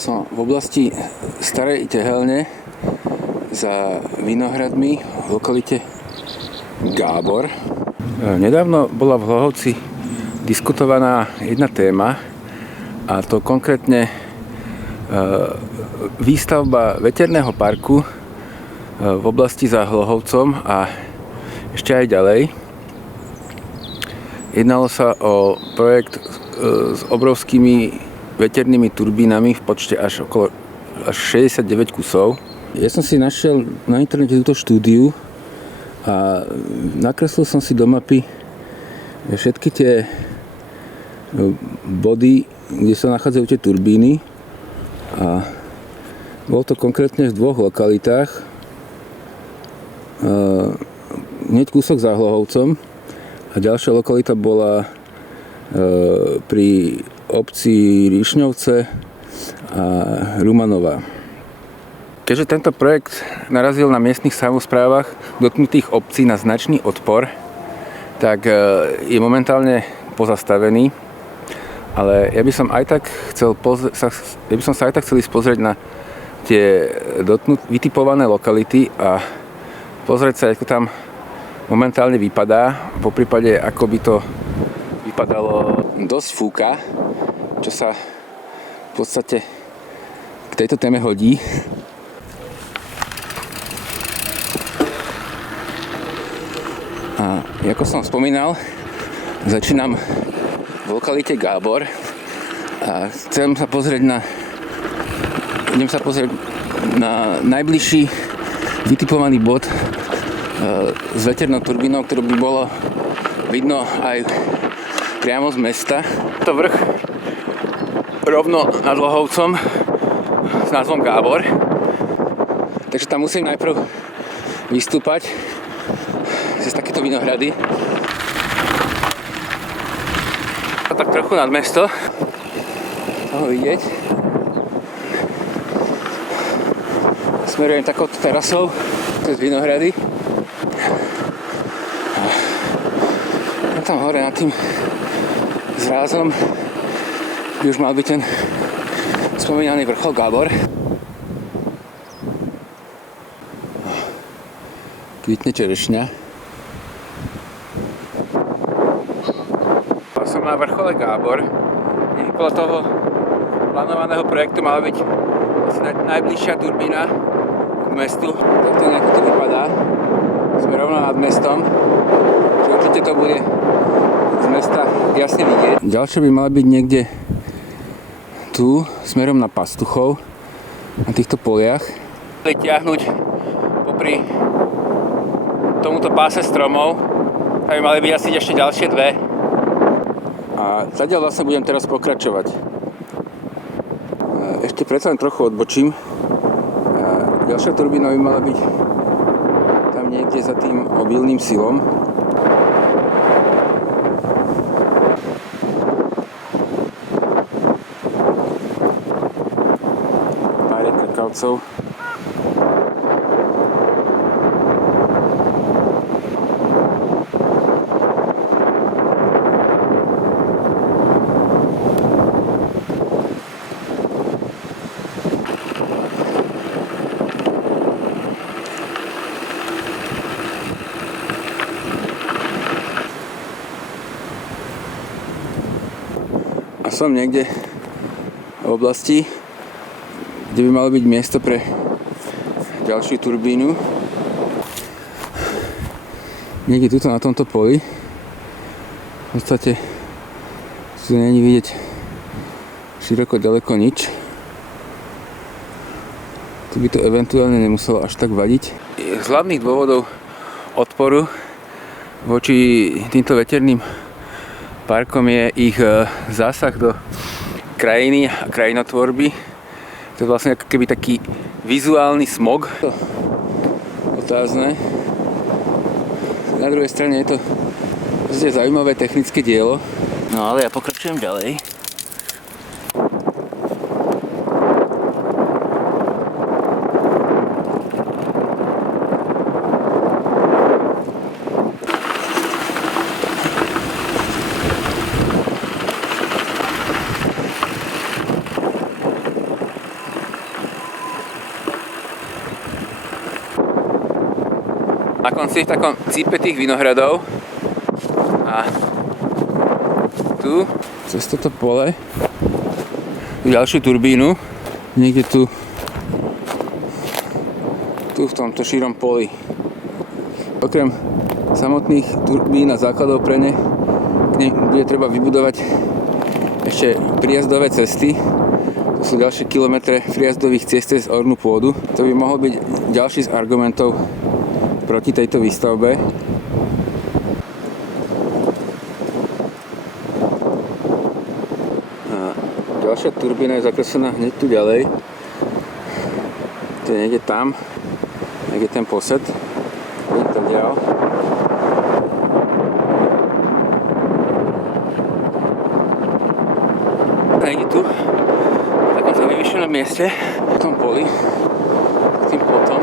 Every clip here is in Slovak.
Som v oblasti Starej Tehelne za Vinohradmi v lokalite Gábor. Nedávno bola v Hlohovci diskutovaná jedna téma, a to konkrétne výstavba veterného parku v oblasti za Hlohovcom a ešte aj ďalej. Jednalo sa o projekt s obrovskými veternými turbínami v počte až 69 kusov. Ja som si našiel na internete túto štúdiu a nakreslil som si do mapy všetky tie body, kde sa nachádzajú tie turbíny, a bolo to konkrétne v dvoch lokalitách. Hneď kúsok za Hlohovcom a ďalšia lokalita bola pri obci Rišňovce a Rumanova. Keďže tento projekt narazil na miestnych samosprávach dotknutých obcí na značný odpor, tak je momentálne pozastavený, ale ja by som sa aj tak chcel ísť pozrieť na tie vytipované lokality a pozrieť sa, ako tam momentálne vypadá, poprípade ako by to vypadalo. Dosť fúka, čo sa v podstate k tejto téme hodí. A ako som spomínal, začínam v lokalite Gábor a idem sa pozrieť na najbližší vytipovaný bod s veternou turbínou, ktorú by bolo vidno aj priamo z mesta. To vrch rovno nad Hlohovcom s názvom Gábor. Takže tam musím najprv vystúpať cez takéto vinohrady. A tak trochu nad mesto. Toho vidieť. Smerujem takouto terasou cez vinohrady. A tam hore nad tým zrázom by už mal byť ten spomínaný vrchol Gábor. Kvitne čerešňa. Som na vrchole Gábor. Podľa toho plánovaného projektu mala byť asi najbližšia turbína k mestu. Takto nejako to vypadá. Sme rovno nad mestom. Čiže určite to bude z mesta jasne vidieť. Ďalšie by mala byť niekde tu, smerom na Pastuchov, na týchto poliach. Ťahnuť popri tomuto páse stromov, tam by mali byť asi ešte ďalšie dve. A zatiaľ vlastne budem teraz pokračovať. Ešte predsa len trochu odbočím. Ďalšia turbína by mala byť tam niekde za tým obilným silom. Krekavcov. A som niekde v oblasti, kde by malo byť miesto pre ďalšiu turbínu. Niekde tuto na tomto poli. V podstate tu není vidieť široko ďaleko nič. Tu by to eventuálne nemuselo až tak vadiť. Z hlavných dôvodov odporu voči týmto veterným parkom je ich zásah do krajiny a krajinotvorby. To je vlastne ako keby taký vizuálny smog. Otázne. Na druhej strane je to zaujímavé technické dielo. No ale ja pokračujem ďalej. na konci v takom cípe tých vinohradov. A tu, cez toto pole, ďalšiu turbínu, niekde tu v tomto šírom poli. Okrem samotných turbín a základov pre ne, k nej bude treba vybudovať ešte prijazdové cesty. To sú ďalšie kilometre prijazdových ciest cez ornú pôdu. To by mohol byť ďalší z argumentov proti tejto výstavbe. A ďalšia turbína je zakreslená hneď tu ďalej. To je niekde tam, niekde ten posed. Je to ďal. Niekde tu, v takomto vyvyšenom mieste, v tom poli, tým plotom,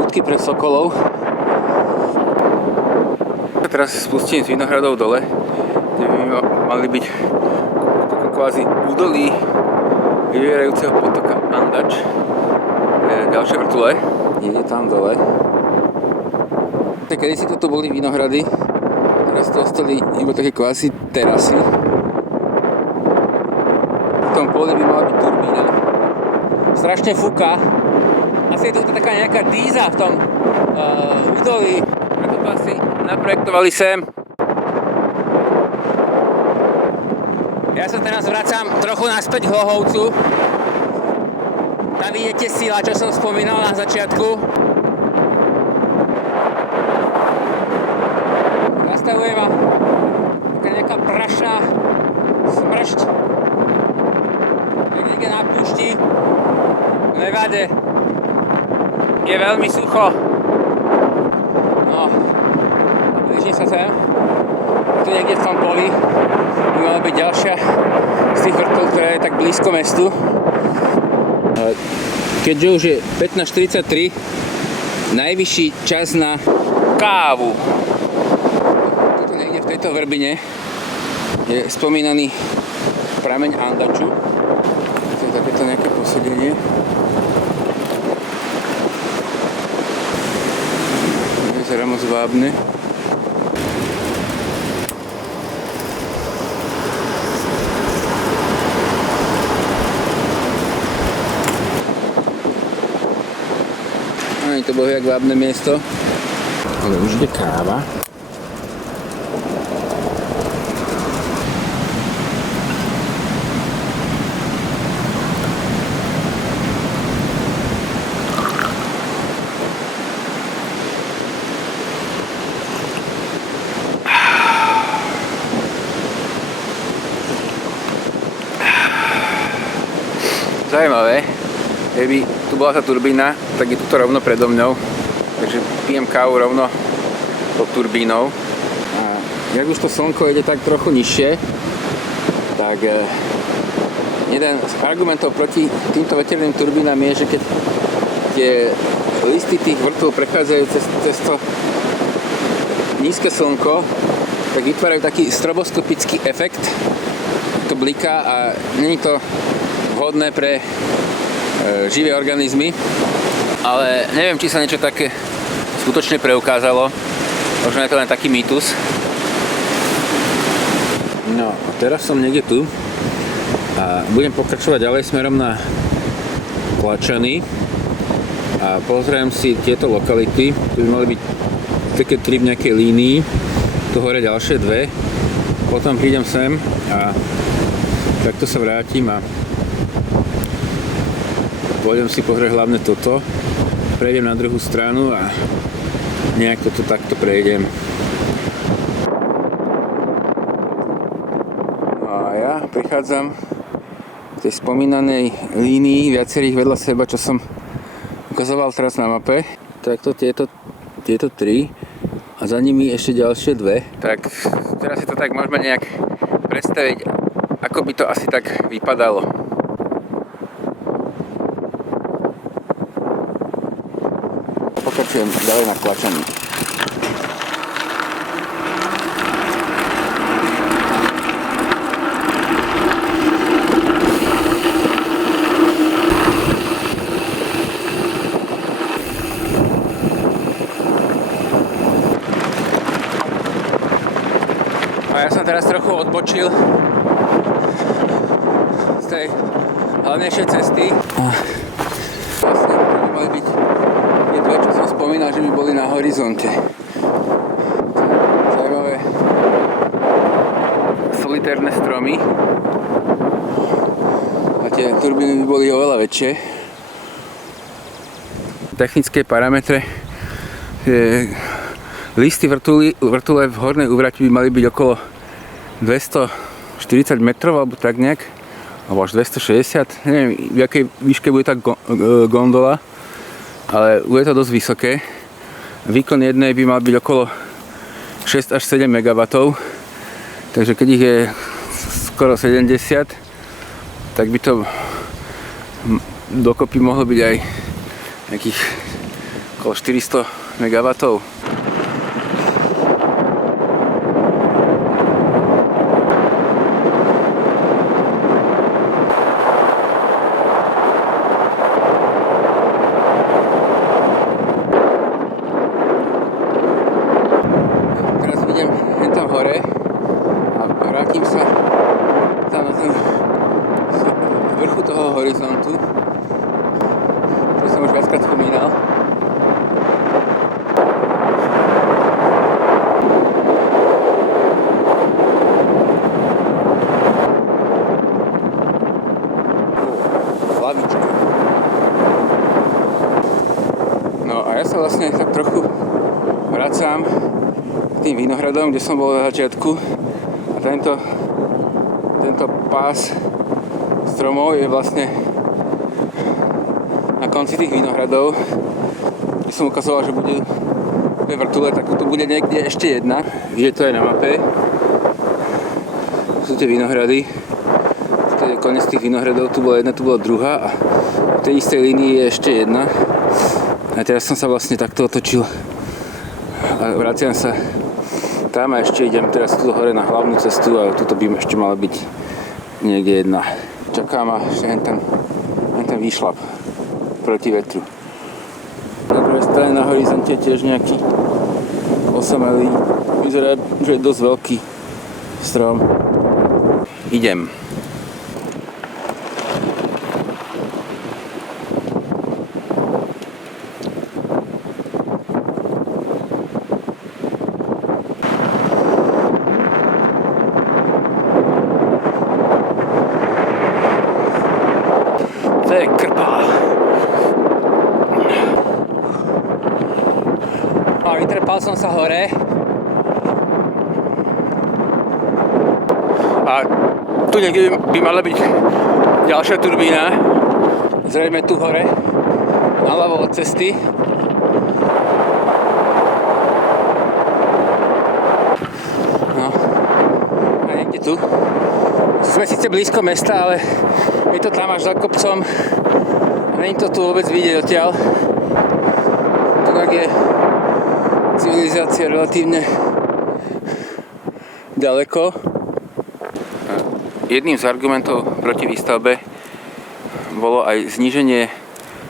ľudky pre sokolov. Teraz spustím z vinohradov dole, kde by mali byť takom kvázi údolí vyvierajúceho potoka Andač. Ďalšie vrtule, niekde tam dole. Kedysi toto boli vinohrady, teraz to ostali iba také kvázi terasy. V tom poli by mala byť turbína. Strašne fúka. Asi je to taká nejaká díza v tom údolí. Preto to asi naprojektovali sem. Ja sa teraz vracam trochu naspäť k Hlohovcu. Tam vidíte síla, čo som spomínal na začiatku. Zastavuje ma taká nejaká prašná smršť. Niekde na púšti. Nevade. Je veľmi sucho. No. A blížim sa sem. Tu niekde v tom poli by mala byť ďalšia z tých vrtov, ktorá je tak blízko mestu. Keďže už je 15:43, najvyšší čas na kávu. Tuto niekde v tejto vrbine je spomínaný prameň Andaču. To je takéto nejaké posedenie. Vyzerá moc vábne. To bolo jak vábne miesto, ale už ide káva. Zajímavé, keby tu bola tá turbína, tak je tu rovno predo mňou, takže pijem kávu rovno pod turbínou. A jak už to slnko ide tak trochu nižšie, tak jeden z argumentov proti týmto veterným turbínám je, že keď tie listy tých vrtov prechádzajú cez to nízke slnko, tak vytvárajú taký stroboskopický efekt, to bliká a není to vhodné pre živé organizmy, ale neviem, či sa niečo také skutočne preukázalo. Možno je to len taký mýtus. No, teraz som niekde tu a budem pokračovať ďalej smerom na Klačany a pozriem si tieto lokality. Tu by mali byť také 3 v nejakej línii, tu hore ďalšie 2. Potom prídem sem a takto sa vrátim a pôjdem si pozrieť hlavne toto, prejdem na druhú stranu a nejak toto takto prejdem. No a ja prichádzam k tej spomínanej línii viacerých vedľa seba, čo som ukazoval teraz na mape. Takto tieto 3 a za nimi ešte ďalšie 2. Tak teraz si to tak môžeme nejak predstaviť, ako by to asi tak vypadalo. Pokračujem ďalej na Klačany. odbočil z tej hlavnejšej cesty. Vlastne by mali byť tie dve, čo som spomínal, že by boli na horizonte. Zajímavé solitérne stromy. A tie turbíny by boli oveľa väčšie. Technické parametre. Listy vrtule v hornej úvrati by mali byť okolo 240 metrov alebo tak nejak, alebo až 260, neviem v jakej výške bude tá gondola, ale bude to dosť vysoké. Výkon jednej by mal byť okolo 6 až 7 MW, takže keď ich je skoro 70, tak by to dokopy mohlo byť aj nejakých okolo 400 MW. Teraz vidím len tam hore a vrátim sa tam na ten vrchu toho horizontu, ktorý som už viackrát spomínal. No a ja sa vlastne tak trochu vracám k tým vinohradom, kde som bol na začiatku, a tento pás stromov je vlastne na konci tých vinohradov, kde som ukazoval, že bude vrtule, tak tu bude niekde ešte jedna. Vidíte to aj na mape. Tu sú tie vinohrady. Tu je koniec tých vinohradov, tu bola jedna, tu bola druhá a v tej istej línii je ešte jedna. A teraz som sa vlastne takto otočil a vraciam sa tam a ešte idem teraz tu hore na hlavnú cestu a tuto by ešte mala byť niekde jedna. Čaká ma ešte ten výšlap proti vetru. Na druhej strane na horizonte tiež nejaký osamelý, vyzerá, že je dosť veľký strom. Idem. To je krpá. A vytrepal som sa hore. A tu niekde by mala byť ďalšia turbína. Zrejme tu hore, naľavo od cesty. No. A niekde tu. Sme síce blízko mesta, ale je to tam až za kopcom. Není to tu vôbec vidieť odtiaľ. Tak je civilizácia relatívne ďaleko. Jedným z argumentov proti výstavbe bolo aj zníženie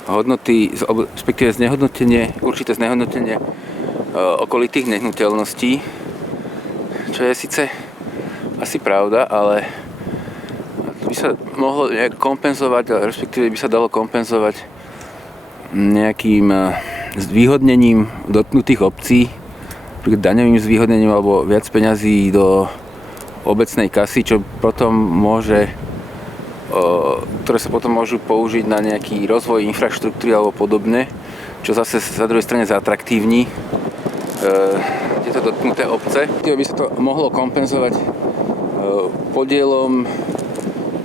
hodnoty, respektíve určité znehodnotenie okolitých nehnuteľností, čo je síce asi pravda, ale by sa mohlo nejak kompenzovať, respektíve by sa dalo kompenzovať nejakým zvýhodnením dotknutých obcí, daňovým zvýhodnením alebo viac peňazí do obecnej kasy, čo potom ktoré sa potom môžu použiť na nejaký rozvoj infraštruktúry alebo podobne, čo zase za druhej strane zatraktívni tieto dotknuté obce. By sa to mohlo kompenzovať podielom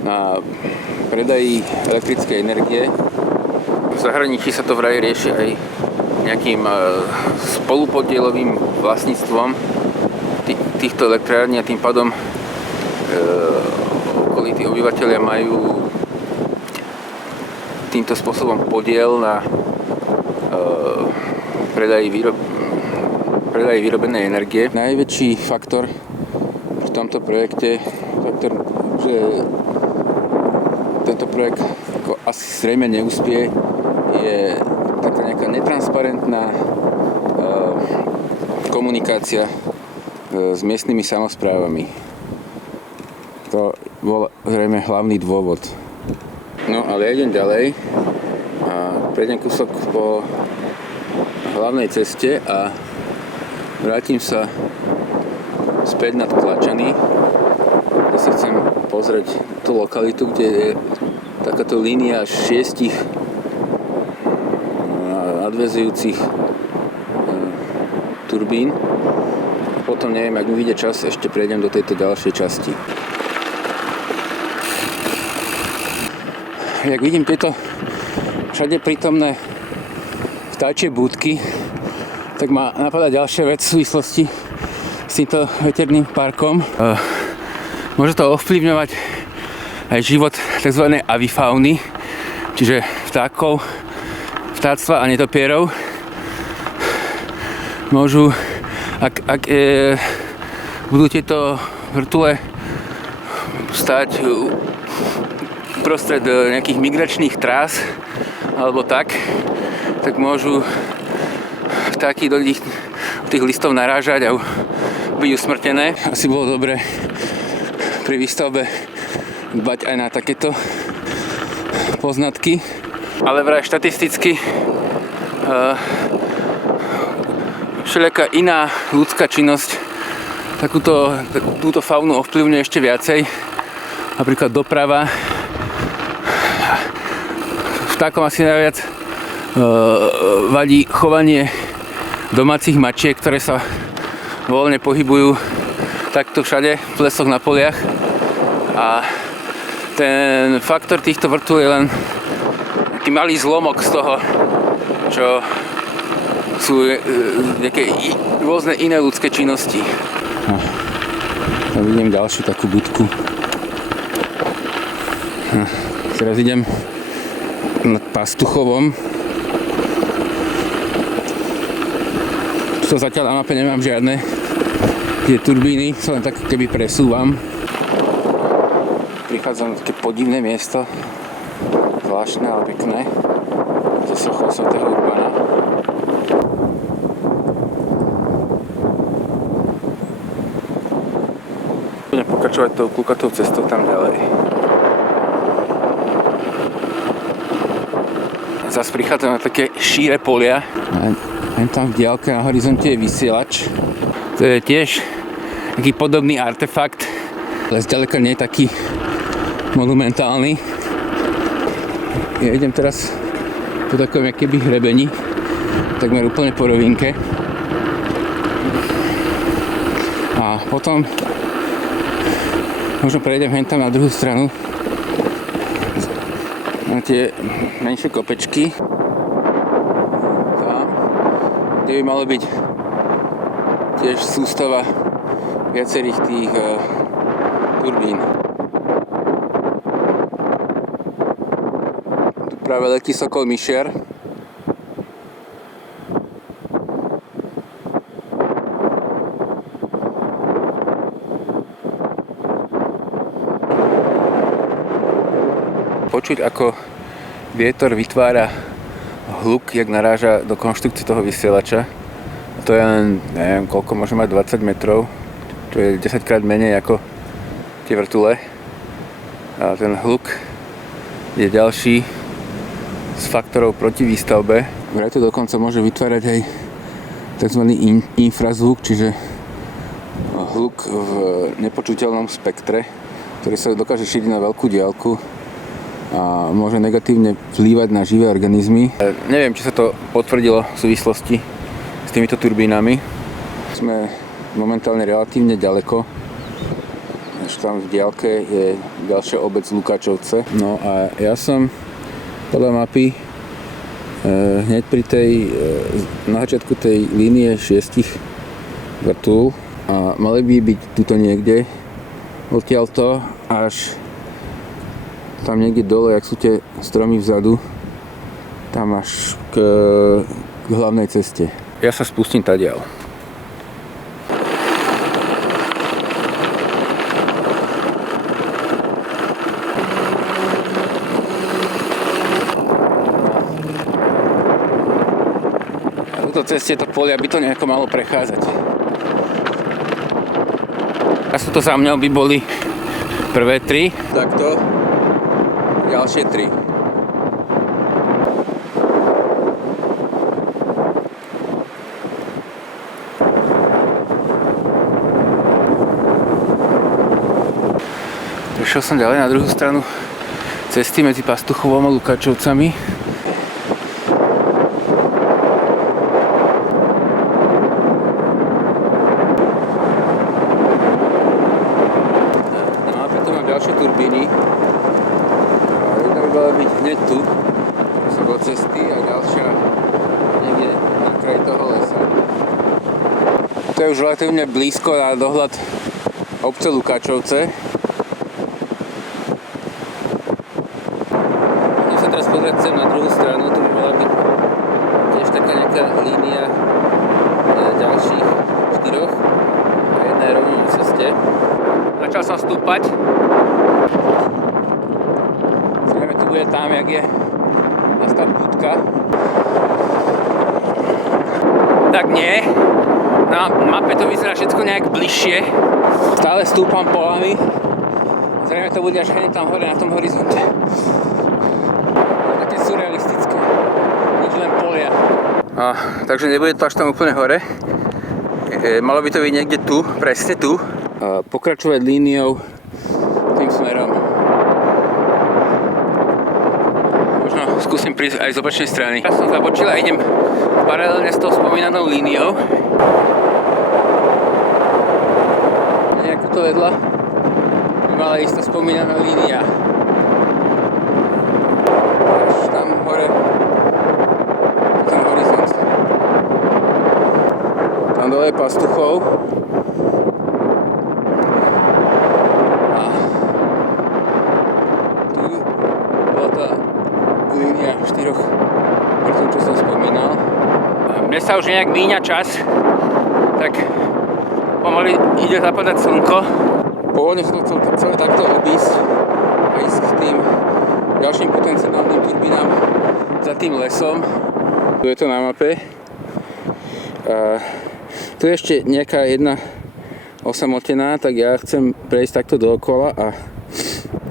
na predaji elektrickej energie. V zahraničí sa to vraj rieši aj nejakým spolupodielovým vlastníctvom týchto elektrární a tým pádom okolití obyvateľia majú týmto spôsobom podiel na predaji vyrobenej energie. Najväčší faktor v tomto projekte, že tento projekt ako asi zrejme neúspie, je taká nejaká netransparentná komunikácia s miestnymi samosprávami. bol zrejme hlavný dôvod. No ale ja idem ďalej a prejdem kúsok po hlavnej ceste a vrátim sa späť nad Klačany, kde si chcem pozrieť tú lokalitu, kde je takáto línia 6 nadväzujúcich turbín. Potom neviem, ak mi vyjde čas, ešte prejdem do tejto ďalšej časti. Jak vidím tieto všade prítomné vtáčie budky, tak ma napadá ďalšia vec v súvislosti s týmto veterným parkom. Môže to ovplyvňovať aj život tzv. Avifauny, čiže vtákov, vtáctva a netopierov. Môžu, ak budú tieto vrtule stáť prostred nejakých migračných trás alebo tak môžu vtáky do tých listov narážať a byť usmrtené. Asi bolo dobre pri výstavbe dbať aj na takéto poznatky. Ale vraj štatisticky všelijaká iná ľudská činnosť túto faunu ovplyvňuje ešte viacej. Napríklad doprava. Vtákom asi najviac vadí chovanie domácich mačiek, ktoré sa voľne pohybujú takto všade v lesoch, na poliach. A ten faktor týchto vrtul je len taký malý zlomok z toho, čo sú nejaké rôzne iné ľudské činnosti. Tam vidím ďalšiu takú budku. Teraz idem nad Pastuchovom. Tu zatiaľ na mape nemám žiadne tie turbíny, sa len tak keby presúvam. Prichádzam na také podivné miesto, zvláštne, ale pekné, zo sochou svätého Urbana. Budem pokračovať tou klukatou cestou tam ďalej. Zas prichádzam na také šíre polia. Len tam v diaľke na horizonte je vysielač. To je tiež taký podobný artefakt, ale zďaleka nie je taký monumentálny. Ja idem teraz po takom akéby hrebení, takmer úplne po rovinke. A potom možno prejdem hentam na druhú stranu na tie menšie kopečky. Tam, kde by malo byť tiež sústava viacerých tých turbín. Tu práve letí sokol Mišer. Počuť, ako vietor vytvára hluk, jak naráža do konštrukcie toho vysielača. To je len, neviem, koľko môže mať, 20 metrov, čo je 10 krát menej ako tie vrtule. A ten hluk je ďalší z faktorov proti výstavbe. Vraj to dokonca môže vytvárať aj tzv. Infrazvuk, čiže hluk v nepočuteľnom spektre, ktorý sa dokáže šíriť na veľkú diaľku a môže negatívne vplývať na živé organizmy. Neviem, či sa to potvrdilo v súvislosti s týmito turbínami. Sme momentálne relatívne ďaleko. Až tam v diaľke je ďalšia obec Lukáčovce. No a ja som podľa mapy hneď pri na začiatku tej línie 6 vrtúl a mali by byť tuto niekde odtiaľto až tam niekde dole, jak sú tie stromy vzadu, tam až k hlavnej ceste. Ja sa spustím tadiaľ. Na túto ceste to polia by to nejako malo prechádzať. A sú to za mňou by boli Prvé 3, takto, ďalšie 3. Prešiel som ďalej na druhú stranu cesty medzi Pastuchovom a Lukáčovcami. Ďalšie turbíny. Jedna by mala byť hneď tu, do cesty, a ďalšia niekde na kraji toho lesa. To je už relatívne blízko na dohľad obce Lukáčovce. Idem sa teraz pozrieť sem na druhú stranu, tu by mala byť tiež taká nejaká línia ďalších 4 a jedna je rovno na ceste. Začal som stúpať. Zrejme tu bude tam, jak je nastať budka. Tak nie. Na mape to vyzerá všetko nejak bližšie. Stále stúpam polami. Zrejme to bude až hneď tam hore na tom horizonte. Také surrealistické. Nič len polia. Takže nebude to až tam úplne hore. Malo by to byť niekde tu, presne tu. Pokračovať líniou tým smerom. Možno skúsim prísť aj z opačnej strany. Ja som zabočil a idem paralelne s tou spomínanou líniou. Nejako to vedľa by mala ísť tá spomínaná línia. Až tam hore ten horizont. Tam dole je Pastuchov. Čo som spomínal. Mne sa už nejak míňa čas, tak pomaly ide zapadať slnko. Pôvodne som chcel celé takto obísť a ísť k tým ďalším potenciálnym turbínám za tým lesom. Tu je to na mape. Tu je ešte nejaká jedna osamotená, tak ja chcem prejsť takto dookola a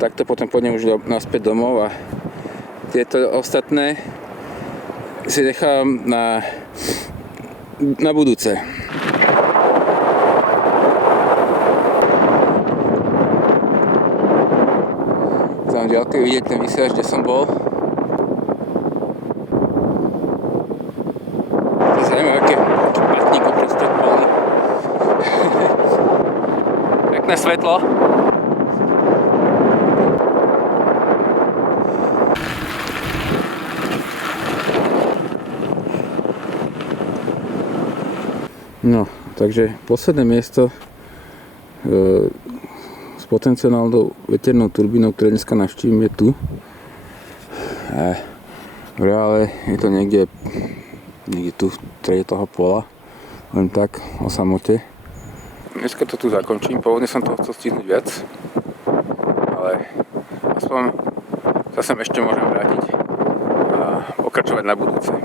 takto potom pôjdem už naspäť domov a tieto ostatné si nechám na budúce. Tam ďalko je vidieť ten vysielač, kde som bol. Zaujímavé, aký patník uprostred polí. Pekné svetlo. No, takže posledné miesto s potenciálnou veternou turbínou, ktoré dneska navštívim, je tu. V reále je to niekde tu v strede toho pola, len tak o samote. Dneska to tu zakončím, pôvodne som toho chcel stihnúť viac, ale aspoň sa sem ešte môžem vrátiť a pokračovať na budúce.